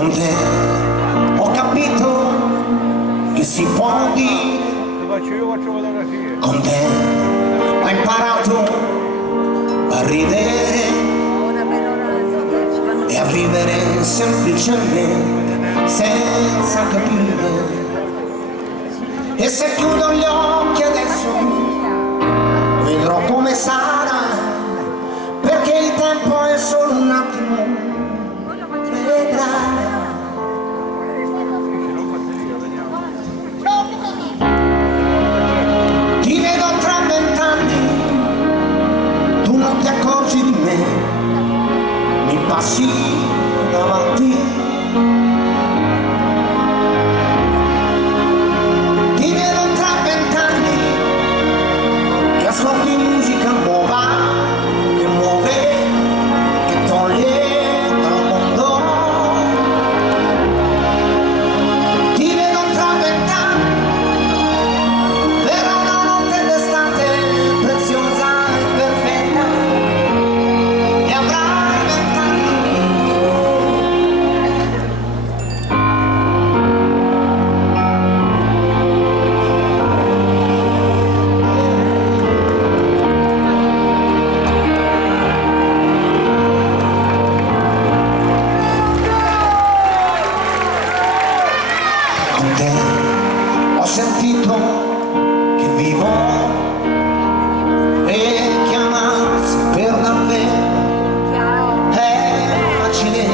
Con te ho capito che si può dire, con te ho imparato a ridere e a vivere semplicemente senza capire. E se chiudo gli occhi adesso vedrò come sarà, perché il tempo è solo un attimo. Ti vedo tra 20 anni, tu non ti accorgi di me, mi passi davanti. Ti vedo tra 20 anni, che ascolti musica nuova, che muove, che toglie dal mondo. Ti vedo tra 20 anni, verrà una notte d'estate preziosa e perfetta, e avrai 20 anni. Con te ho sentito che vivo e che amarsi per davvero è facile.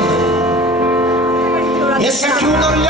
E se chiudo gli